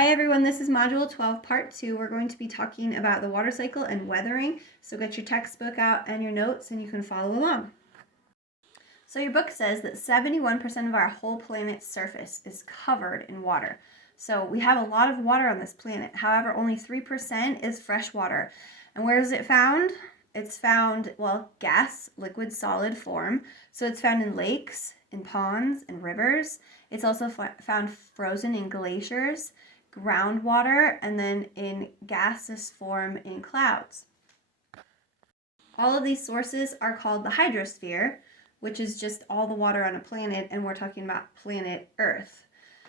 Hi everyone, this is Module 12, Part 2. We're going to be talking about the water cycle and weathering. So get your textbook out and your notes and you can follow along. So your book says that 71% of our whole planet's surface is covered in water. So we have a lot of water on this planet. However, only 3% is fresh water. And where is it found? It's found, gas, liquid, solid form. So it's found in lakes, in ponds, and rivers. It's also found frozen in glaciers, groundwater, and then in gaseous form in clouds. All of these sources are called the hydrosphere, which is just all the water on a planet, and we're talking about planet Earth.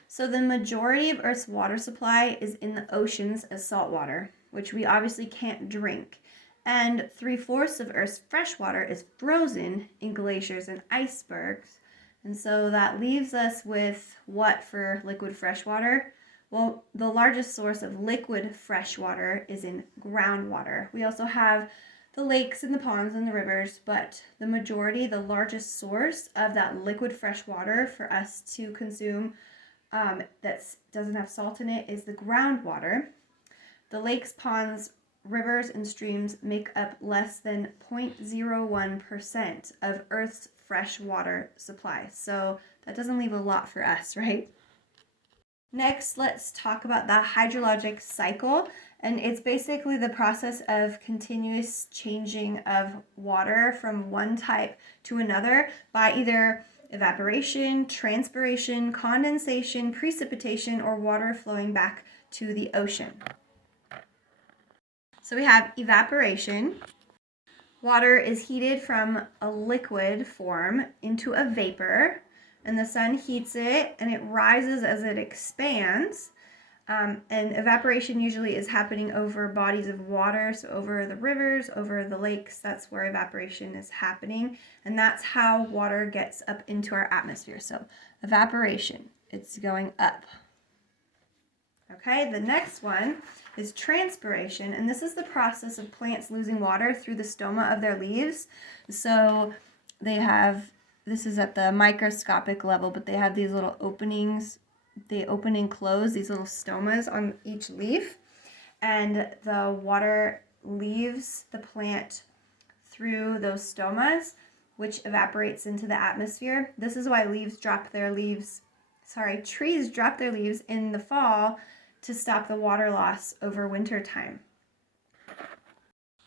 So the majority of Earth's water supply is in the oceans as salt water, which we obviously can't drink. And 3/4 of Earth's fresh water is frozen in glaciers and icebergs. And so that leaves us with what for liquid fresh water? Well, the largest source of liquid fresh water is in groundwater. We also have the lakes and the ponds and the rivers, but the majority, the largest source of that liquid fresh water for us to consume that doesn't have salt in it is the groundwater. The lakes, ponds, rivers, and streams make up less than 0.01% of Earth's fresh water supply. So that doesn't leave a lot for us, right? Next, let's talk about the hydrologic cycle, and it's basically the process of continuous changing of water from one type to another by either evaporation, transpiration, condensation, precipitation, or water flowing back to the ocean. So we have evaporation. Water is heated from a liquid form into a vapor, and the sun heats it and it rises as it expands. And evaporation usually is happening over bodies of water, so over the rivers, over the lakes. That's where evaporation is happening, and that's how water gets up into our atmosphere. So evaporation, it's going up. Okay, the next one is transpiration, and this is the process of plants losing water through the stoma of their leaves. So this is at the microscopic level, but they have these little openings. They open and close, these little stomas on each leaf, and the water leaves the plant through those stomas, which evaporates into the atmosphere. This is why trees drop their leaves in the fall to stop the water loss over winter time.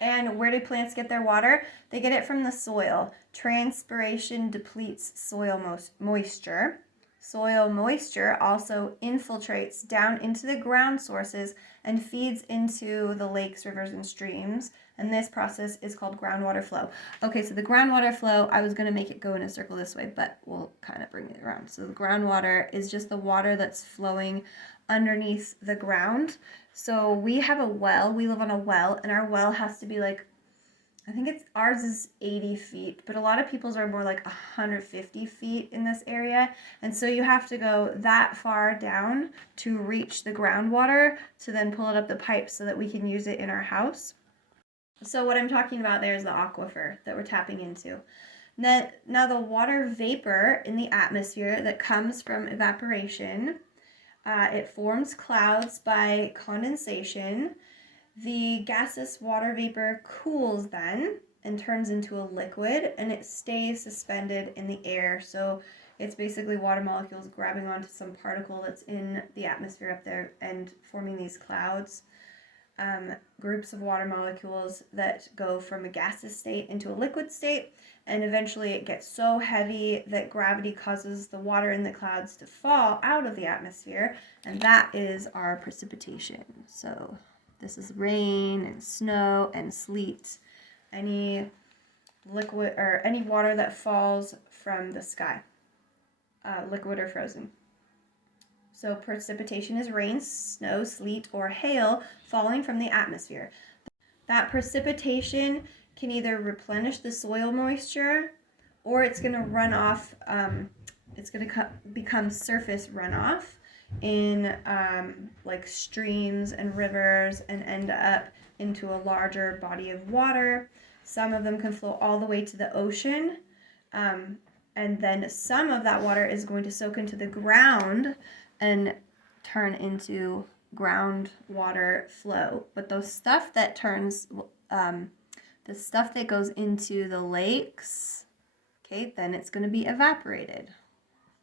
And where do plants get their water? They get it from the soil. Transpiration depletes soil moisture. Soil moisture also infiltrates down into the ground sources and feeds into the lakes, rivers, and streams. And this process is called groundwater flow. Okay, so the groundwater flow, I was going to make it go in a circle this way, but we'll kind of bring it around. So the groundwater is just the water that's flowing underneath the ground. So we have a well, we live on a well, and our well has to be ours is 80 feet, but a lot of people's are more like 150 feet in this area. And so you have to go that far down to reach the groundwater to then pull it up the pipe so that we can use it in our house. So what I'm talking about there is the aquifer that we're tapping into. Now the water vapor in the atmosphere that comes from evaporation, it forms clouds by condensation. The gaseous water vapor cools then and turns into a liquid, and it stays suspended in the air. So it's basically water molecules grabbing onto some particle that's in the atmosphere up there and forming these clouds. Groups of water molecules that go from a gaseous state into a liquid state, and eventually it gets so heavy that gravity causes the water in the clouds to fall out of the atmosphere, and that is our precipitation. So this is rain and snow and sleet, any liquid or any water that falls from the sky, liquid or frozen. So precipitation is rain, snow, sleet, or hail falling from the atmosphere. That precipitation can either replenish the soil moisture, or it's going to run off, it's going to become surface runoff in like streams and rivers and end up into a larger body of water. Some of them can flow all the way to the ocean, and then some of that water is going to soak into the ground and turn into groundwater flow. But those stuff that turns, the stuff that goes into the lakes, okay, then it's going to be evaporated.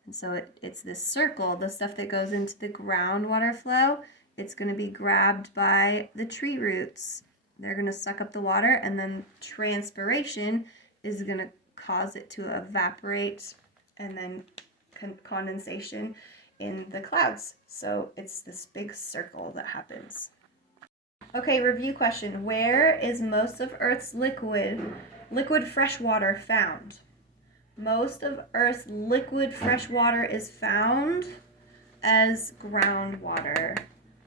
And so it's this circle. The stuff that goes into the groundwater flow, it's going to be grabbed by the tree roots. They're going to suck up the water, and then transpiration is going to cause it to evaporate, and then condensation in the clouds. So it's this big circle that happens. Okay, review question. Where is most of Earth's liquid fresh water found? Most of Earth's liquid fresh water is found as groundwater.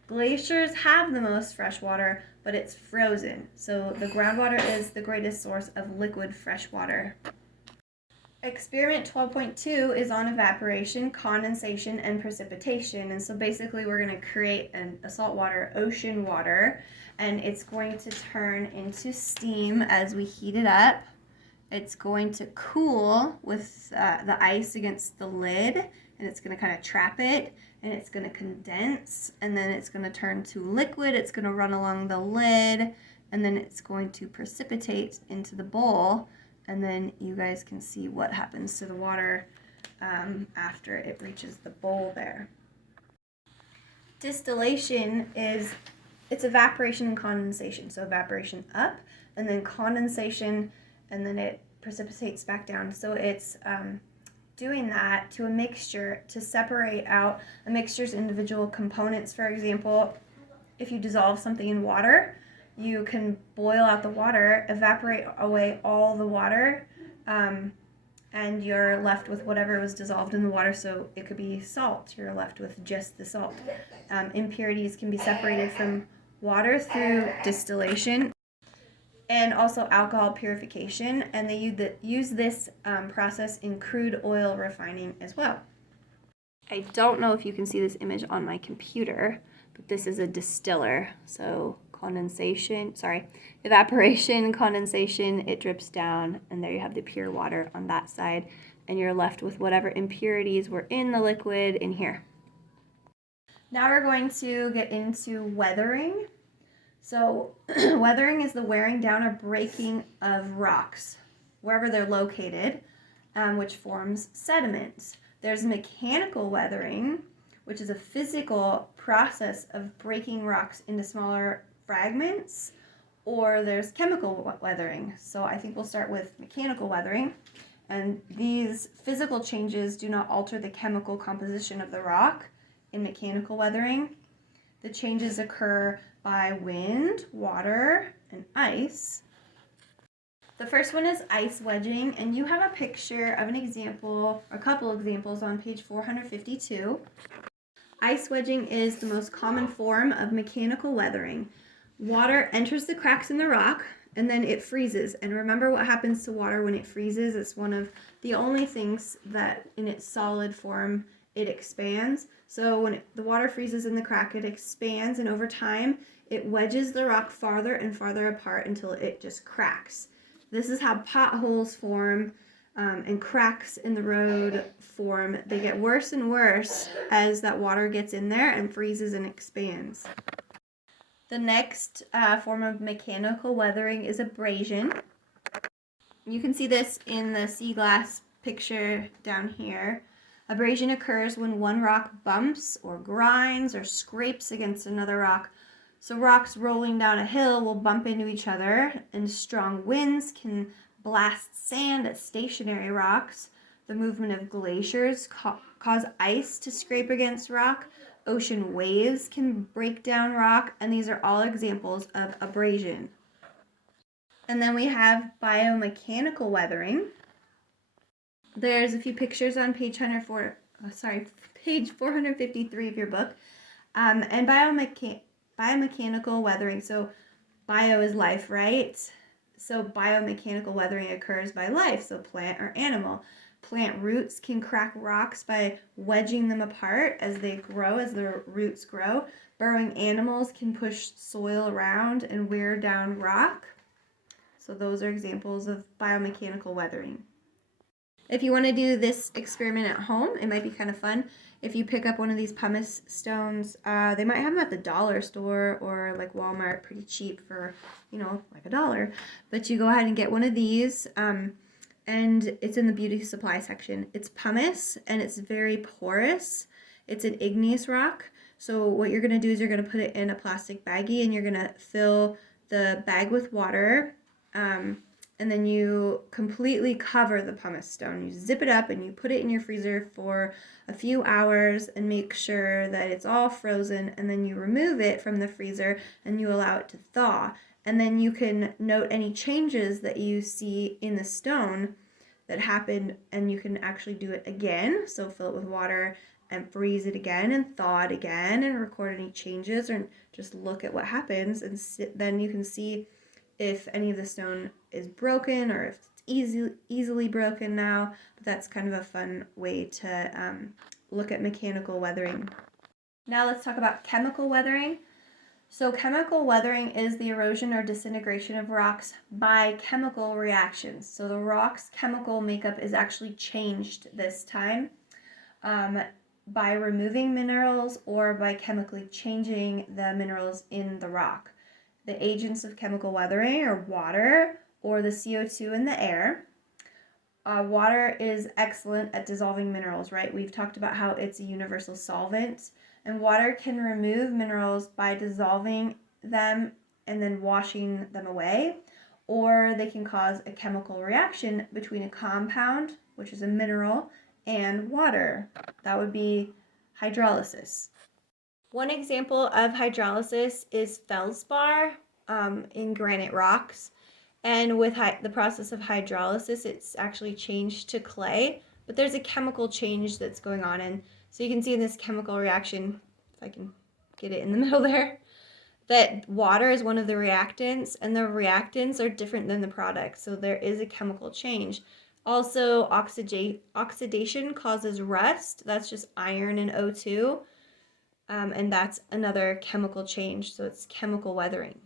Glaciers have the most fresh water, but it's frozen. So the groundwater is the greatest source of liquid fresh water. Experiment 12.2 is on evaporation, condensation, and precipitation. And so basically we're going to create a saltwater ocean water, and it's going to turn into steam as we heat it up. It's going to cool with the ice against the lid, and it's going to kind of trap it, and it's going to condense, and then it's going to turn to liquid. It's going to run along the lid, and then it's going to precipitate into the bowl. And then you guys can see what happens to the water after it reaches the bowl there. Distillation it's evaporation and condensation. So evaporation up, and then condensation, and then it precipitates back down. So it's doing that to a mixture to separate out a mixture's individual components. For example, if you dissolve something in water, you can boil out the water, evaporate away all the water, and you're left with whatever was dissolved in the water. So it could be salt. You're left with just the salt. Impurities can be separated from water through distillation, and also alcohol purification. And they use this process in crude oil refining as well. I don't know if you can see this image on my computer, but this is a distiller. So evaporation, condensation, it drips down, and there you have the pure water on that side, and you're left with whatever impurities were in the liquid in here. Now we're going to get into weathering. So weathering is the wearing down or breaking of rocks wherever they're located, which forms sediments. There's mechanical weathering, which is a physical process of breaking rocks into smaller fragments, or there's chemical weathering. So I think we'll start with mechanical weathering. And these physical changes do not alter the chemical composition of the rock. In mechanical weathering, the changes occur by wind, water, and ice. The first one is ice wedging, and you have a picture of an example, a couple examples on page 452. Ice wedging is the most common form of mechanical weathering. Water enters the cracks in the rock, and then it freezes. And remember what happens to water when it freezes? It's one of the only things that in its solid form it expands. So when the water freezes in the crack, it expands, and over time it wedges the rock farther and farther apart until it just cracks. This is how potholes form and cracks in the road form. They get worse and worse as that water gets in there and freezes and expands. The next form of mechanical weathering is abrasion. You can see this in the sea glass picture down here. Abrasion occurs when one rock bumps or grinds or scrapes against another rock. So rocks rolling down a hill will bump into each other, and strong winds can blast sand at stationary rocks. The movement of glaciers cause ice to scrape against rock. Ocean waves can break down rock, and these are all examples of abrasion. And then we have biomechanical weathering. There's a few pictures on page 453 of your book. And biomechanical weathering, so bio is life, right? So biomechanical weathering occurs by life, so plant or animal. Plant roots can crack rocks by wedging them apart as they grow, as their roots grow. Burrowing animals can push soil around and wear down rock. So those are examples of biomechanical weathering. If you want to do this experiment at home, it might be kind of fun. if you pick up one of these pumice stones, they might have them at the dollar store or like Walmart, pretty cheap for, like $1. But you go ahead and get one of these, and it's in the beauty supply section. It's pumice, and it's very porous. It's an igneous rock. So what you're going to do is you're going to put it in a plastic baggie, and you're going to fill the bag with water, and then you completely cover the pumice stone. You zip it up and you put it in your freezer for a few hours and make sure that it's all frozen, and then you remove it from the freezer and you allow it to thaw. And then you can note any changes that you see in the stone that happened, and you can actually do it again. So fill it with water and freeze it again and thaw it again and record any changes, or just look at what happens, and then you can see if any of the stone is broken or if it's easily broken now. But that's kind of a fun way to look at mechanical weathering. Now let's talk about chemical weathering. So chemical weathering is the erosion or disintegration of rocks by chemical reactions. So the rock's chemical makeup is actually changed this time by removing minerals or by chemically changing the minerals in the rock. The agents of chemical weathering are water or the CO2 in the air. Water is excellent at dissolving minerals, right? We've talked about how it's a universal solvent, and water can remove minerals by dissolving them and then washing them away, or they can cause a chemical reaction between a compound, which is a mineral, and water. That would be hydrolysis. One example of hydrolysis is feldspar in granite rocks. And with the process of hydrolysis, it's actually changed to clay, but there's a chemical change that's going on. And so you can see in this chemical reaction, if I can get it in the middle there, that water is one of the reactants, and the reactants are different than the product. So there is a chemical change. Also, oxidation causes rust. That's just iron and O2. And that's another chemical change, so it's chemical weathering.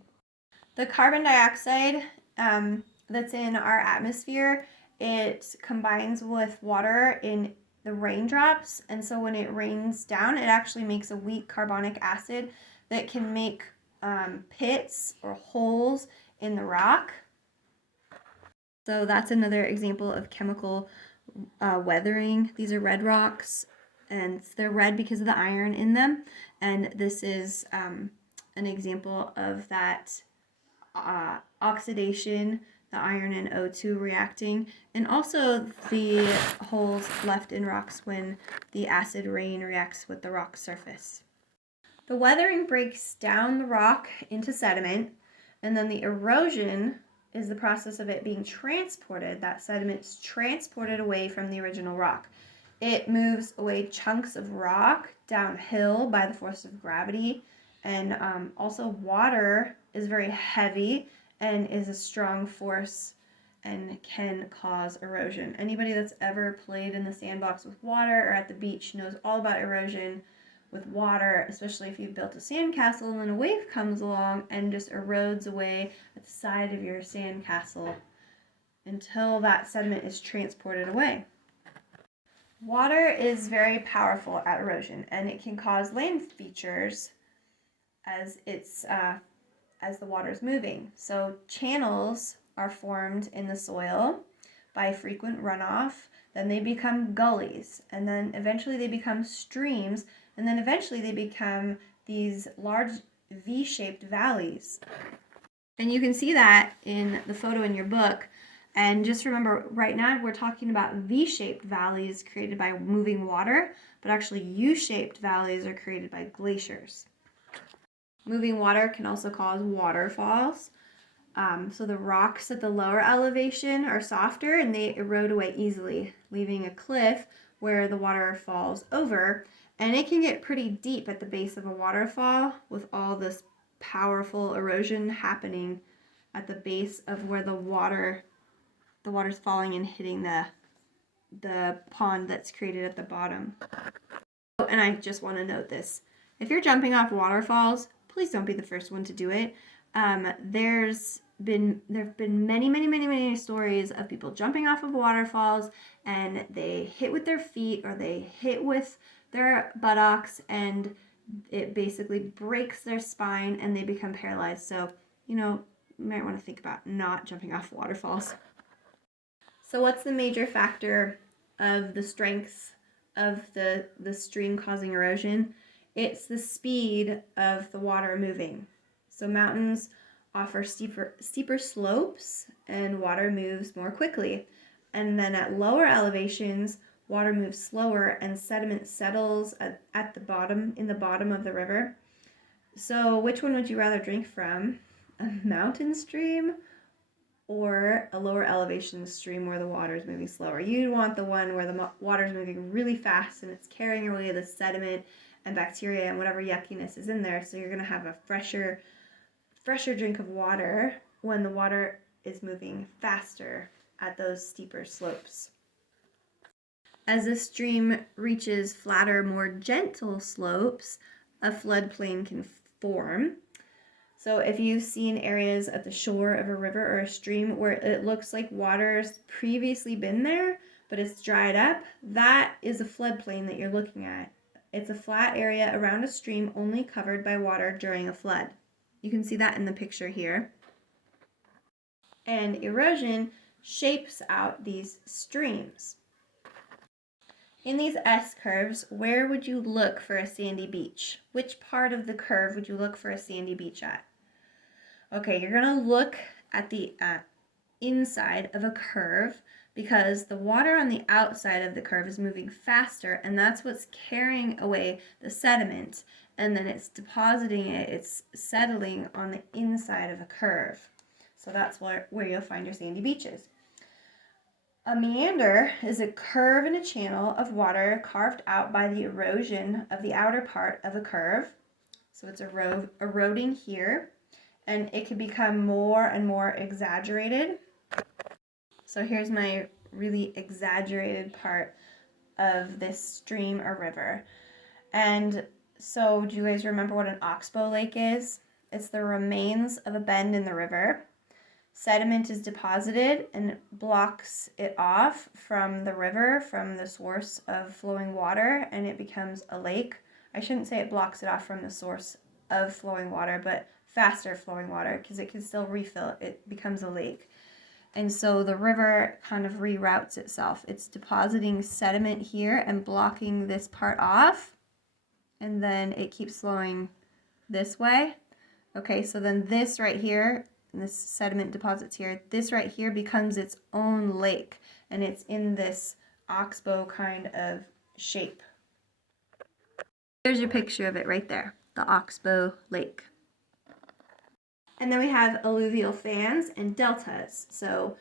The carbon dioxide that's in our atmosphere, it combines with water in the raindrops, and so when it rains down, it actually makes a weak carbonic acid that can make pits or holes in the rock. So that's another example of chemical weathering. These are red rocks, and they're red because of the iron in them. And this is an example of that oxidation, the iron and O2 reacting, and also the holes left in rocks when the acid rain reacts with the rock surface. The weathering breaks down the rock into sediment, and then the erosion is the process of it being transported. That sediment is transported away from the original rock. It moves away chunks of rock downhill by the force of gravity, and also water is very heavy and is a strong force and can cause erosion. Anybody that's ever played in the sandbox with water or at the beach knows all about erosion with water, especially if you've built a sandcastle and then a wave comes along and just erodes away at the side of your sandcastle until that sediment is transported away. Water is very powerful at erosion, and it can cause land features as the water is moving. So channels are formed in the soil by frequent runoff, then they become gullies, and then eventually they become streams, and then eventually they become these large V-shaped valleys. And you can see that in the photo in your book. And just remember, right now we're talking about V-shaped valleys created by moving water, but actually U-shaped valleys are created by glaciers. Moving water can also cause waterfalls. So the rocks at the lower elevation are softer and they erode away easily, leaving a cliff where the water falls over. And it can get pretty deep at the base of a waterfall with all this powerful erosion happening at the base of where the water's falling and hitting the pond that's created at the bottom. Oh, and I just want to note this. If you're jumping off waterfalls, please don't be the first one to do it. There have been many stories of people jumping off of waterfalls, and they hit with their feet or they hit with their buttocks, and it basically breaks their spine and they become paralyzed. So, you might want to think about not jumping off waterfalls. So what's the major factor of the strength of the stream causing erosion? It's the speed of the water moving. So mountains offer steeper slopes and water moves more quickly. And then at lower elevations, water moves slower and sediment settles at the bottom, in the bottom of the river. So which one would you rather drink from? A mountain stream or a lower elevation stream where the water is moving slower? You want the one where the water is moving really fast and it's carrying away the sediment and bacteria and whatever yuckiness is in there. So you're going to have a fresher drink of water when the water is moving faster at those steeper slopes. As the stream reaches flatter, more gentle slopes, a floodplain can form. So if you've seen areas at the shore of a river or a stream where it looks like water's previously been there, but it's dried up, that is a floodplain that you're looking at. It's a flat area around a stream only covered by water during a flood. You can see that in the picture here. And erosion shapes out these streams. In these S-curves, where would you look for a sandy beach? Which part of the curve would you look for a sandy beach at? Okay, you're going to look at the inside of a curve because the water on the outside of the curve is moving faster, and that's what's carrying away the sediment, and then it's depositing it, it's settling on the inside of the curve. So that's where you'll find your sandy beaches. A meander is a curve in a channel of water carved out by the erosion of the outer part of a curve. So it's eroding here, and it can become more and more exaggerated. So here's my really exaggerated part of this stream or river. And so do you guys remember what an oxbow lake is? It's the remains of a bend in the river. Sediment is deposited and blocks it off from the river, from the source of flowing water, and it becomes a lake. I shouldn't say it blocks it off from the source of flowing water, but faster flowing water, because it can still refill. It becomes a lake. And so the river kind of reroutes itself. It's depositing sediment here and blocking this part off, and then it keeps flowing this way. Okay, so then this right here, and this sediment deposits here, this right here becomes its own lake, and it's in this oxbow kind of shape. There's your picture of it right there, the oxbow lake. And then we have alluvial fans and deltas. So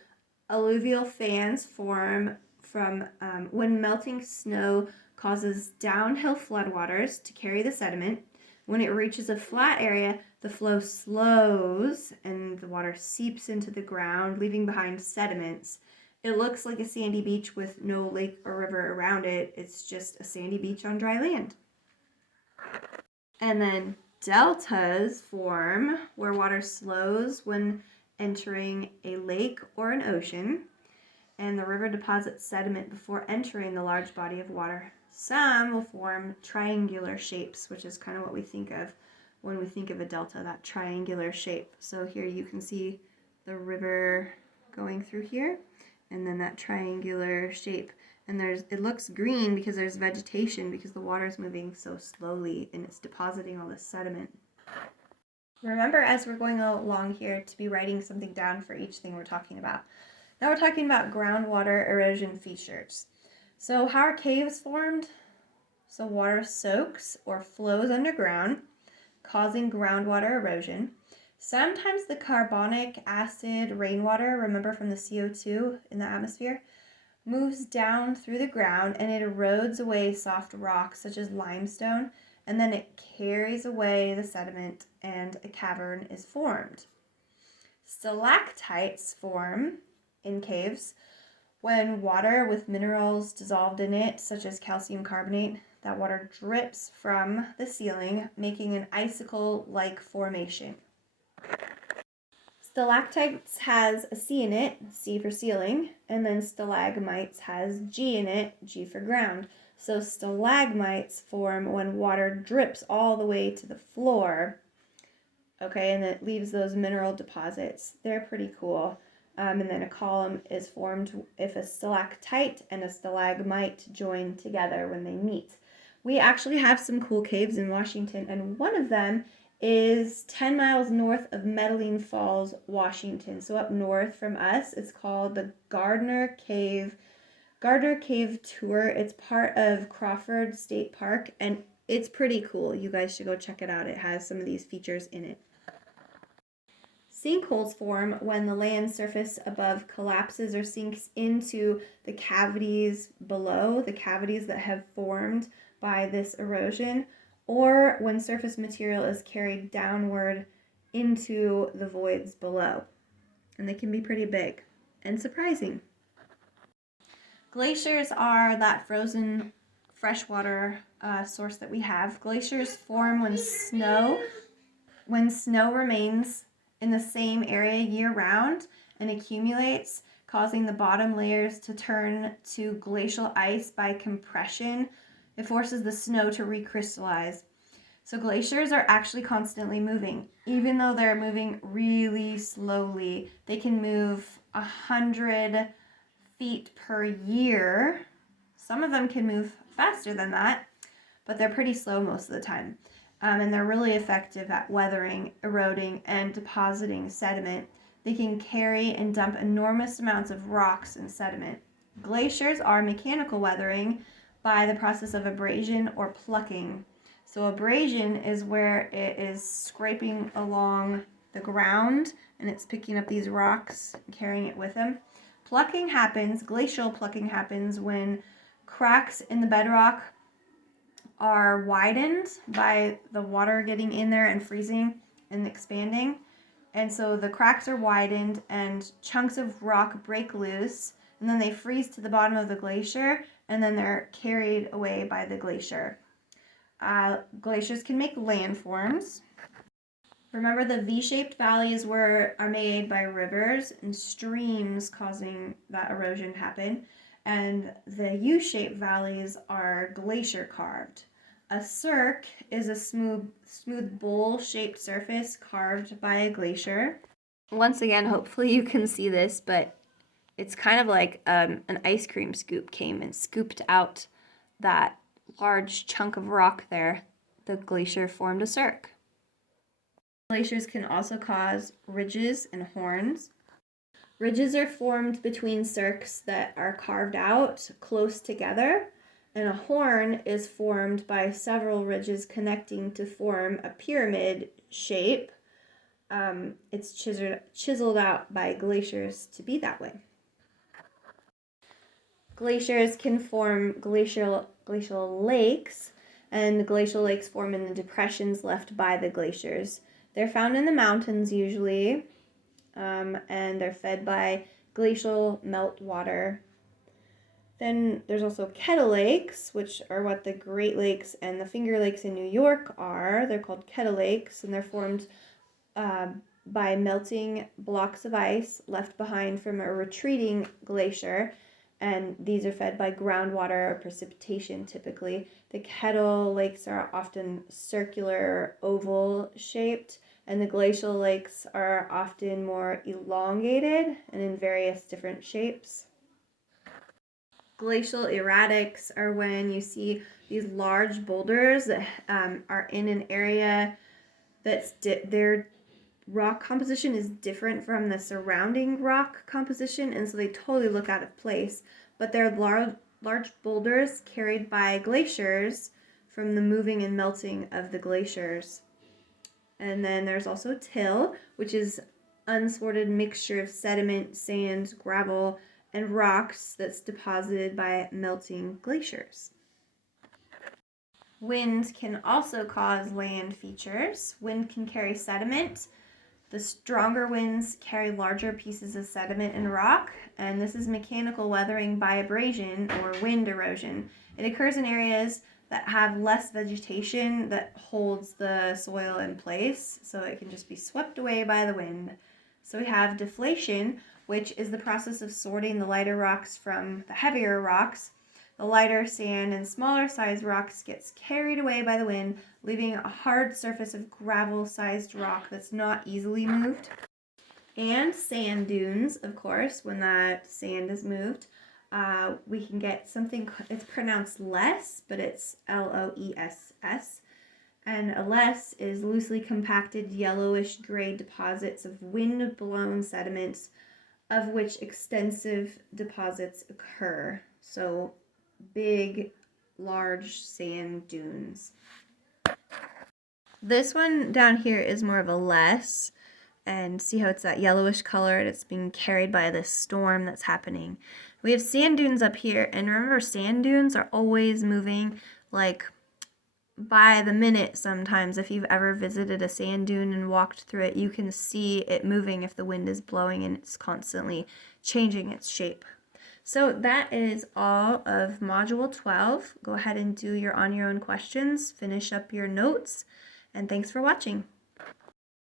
alluvial fans form from when melting snow causes downhill floodwaters to carry the sediment. When it reaches a flat area, the flow slows and the water seeps into the ground, leaving behind sediments. It looks like a sandy beach with no lake or river around it. It's just a sandy beach on dry land. And then deltas form where water slows when entering a lake or an ocean, and the river deposits sediment before entering the large body of water. Some will form triangular shapes, which is kind of what we think of when we think of a delta, that triangular shape. So here you can see the river going through here, and then that triangular shape. And it looks green because there's vegetation, because the water is moving so slowly and it's depositing all this sediment. Remember, as we're going along here, to be writing something down for each thing we're talking about. Now we're talking about groundwater erosion features. So how are caves formed? So water soaks or flows underground, causing groundwater erosion. Sometimes the carbonic acid rainwater, remember from the CO2 in the atmosphere, moves down through the ground and it erodes away soft rocks such as limestone, and then it carries away the sediment and a cavern is formed. Stalactites form in caves when water with minerals dissolved in it, such as calcium carbonate, that water drips from the ceiling, making an icicle-like formation. Stalactites has a C in it, C for ceiling, and then stalagmites has G in it, G for ground. So stalagmites form when water drips all the way to the floor. Okay, and it leaves those mineral deposits. They're pretty cool. And then a column is formed if a stalactite and a stalagmite join together when they meet. We actually have some cool caves in Washington, and one of them is 10 miles north of Medellin Falls, Washington. So up north from us, it's called the Gardner Cave Tour. It's part of Crawford State Park, and it's pretty cool. You guys should go check it out. It has some of these features in it. Sinkholes form when the land surface above collapses or sinks into the cavities below, the cavities that have formed by this erosion, or when surface material is carried downward into the voids below. And they can be pretty big and surprising. Glaciers are that frozen freshwater source that we have. Glaciers form when snow remains in the same area year-round and accumulates, causing the bottom layers to turn to glacial ice by compression. It forces the snow to recrystallize. So glaciers are actually constantly moving. Even though they're moving really slowly, they can move 100 feet per year. Some of them can move faster than that, but they're pretty slow most of the time. And they're really effective at weathering, eroding, and depositing sediment. They can carry and dump enormous amounts of rocks and sediment. Glaciers are mechanical weathering by the process of abrasion or plucking. So abrasion is where it is scraping along the ground and it's picking up these rocks and carrying it with them. Glacial plucking happens when cracks in the bedrock are widened by the water getting in there and freezing and expanding. And so the cracks are widened and chunks of rock break loose, and then they freeze to the bottom of the glacier, and then they're carried away by the glacier. Glaciers can make landforms. Remember, the V-shaped valleys are made by rivers and streams causing that erosion happen. And the U-shaped valleys are glacier carved. A cirque is a smooth bowl-shaped surface carved by a glacier. Once again, hopefully you can see this, but it's kind of like an ice cream scoop came and scooped out that large chunk of rock there. The glacier formed a cirque. Glaciers can also cause ridges and horns. Ridges are formed between cirques that are carved out close together, and a horn is formed by several ridges connecting to form a pyramid shape. It's chiseled out by glaciers to be that way. Glaciers can form glacial lakes, and glacial lakes form in the depressions left by the glaciers. They're found in the mountains usually, and they're fed by glacial meltwater. Then there's also kettle lakes, which are what the Great Lakes and the Finger Lakes in New York are. They're called kettle lakes, and they're formed by melting blocks of ice left behind from a retreating glacier, and these are fed by groundwater or precipitation typically. The kettle lakes are often circular or oval shaped, and the glacial lakes are often more elongated and in various different shapes. Glacial erratics are when you see these large boulders that are in an area that's their rock composition is different from the surrounding rock composition, and so they totally look out of place. But they're large boulders carried by glaciers from the moving and melting of the glaciers. And then there's also till, which is unsorted mixture of sediment, sand, gravel, and rocks that's deposited by melting glaciers. Wind can also cause land features. Wind can carry sediment. The stronger winds carry larger pieces of sediment and rock, and this is mechanical weathering by abrasion or wind erosion. It occurs in areas that have less vegetation that holds the soil in place, so it can just be swept away by the wind. So we have deflation, which is the process of sorting the lighter rocks from the heavier rocks. The lighter sand and smaller sized rocks gets carried away by the wind, leaving a hard surface of gravel-sized rock that's not easily moved. And sand dunes, of course, when that sand is moved, we can get something, it's pronounced less, but it's Loess. And a less is loosely compacted yellowish gray deposits of wind-blown sediments, of which extensive deposits occur. So big, large sand dunes. This one down here is more of a less, and see how it's that yellowish color and it's being carried by this storm that's happening. We have sand dunes up here, and remember, sand dunes are always moving, like by the minute sometimes. If you've ever visited a sand dune and walked through it, you can see it moving if the wind is blowing, and it's constantly changing its shape. So that is all of Module 12. Go ahead and do your on your own questions, finish up your notes, and thanks for watching.